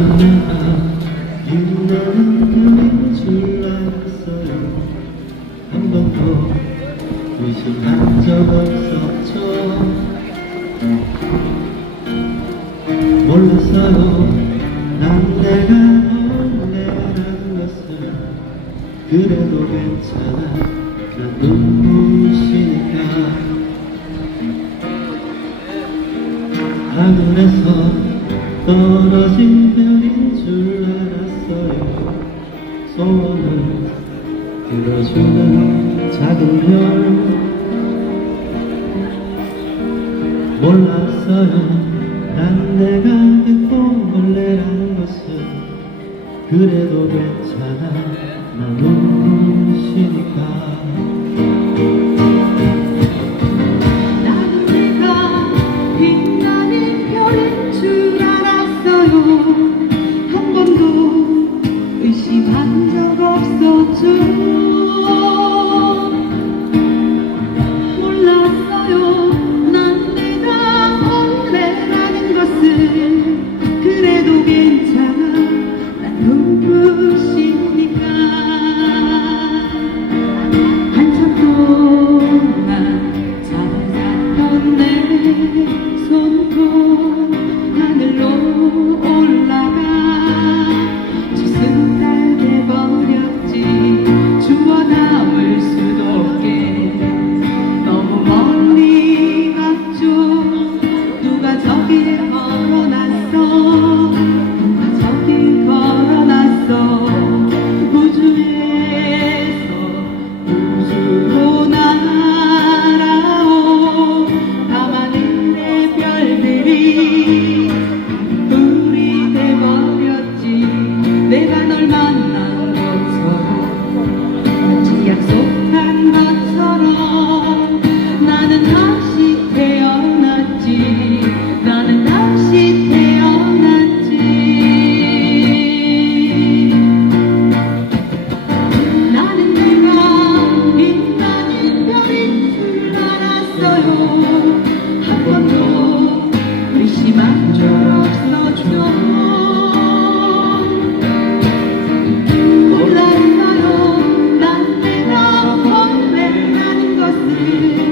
아, 의심한 적 없었죠 몰랐어요 난 내가 놀래란 것을 그래도 괜찮아 난 눈부시니까 하늘에서 떨어진 별인 줄 알았어요. 소원을 들어주는 작은 별 몰랐어요. 난 내가 듣고 벌레라는 것을 그래도 괜찮아. 나 눈부시니까. Música